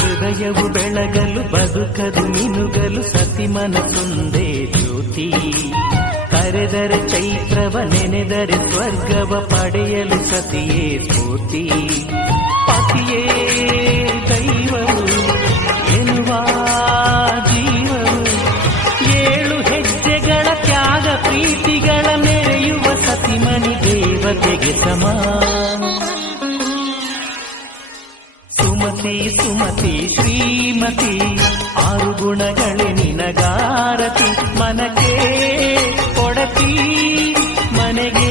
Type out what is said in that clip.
ಬೆಳಗವು ಬೆಳಗಲು ಬದುಕದು ಮಿನುಗಲು ಸತಿ ಮನಸ್ಸೊಂದೇ ಜ್ಯೋತಿ ಕರೆದರೆ ಚೈತ್ರವ ನೆನೆದರೆ ಸ್ವರ್ಗವ ಪಡೆಯಲು ಸತಿಯೇ ಸ್ಫೂರ್ತಿ ಪತಿಯೇ ದೈವವು ಎನ್ನುವ ಜೀವವು ಏಳು ಹೆಜ್ಜೆಗಳ ತ್ಯಾಗ ಪ್ರೀತಿಗಳ ಮೆರೆಯುವ ಸತಿಮಣಿ ದೇವತೆಗೆ ಸಮ ಸುಮತಿ ಸುಮತಿ ಶ್ರೀಮತಿ ಆರು ಗುಣಗಳೇ ನಿನಗಾರತಿ ಮನಕ್ಕೆ ಕೊಡತಿ ಮನೆಗೆ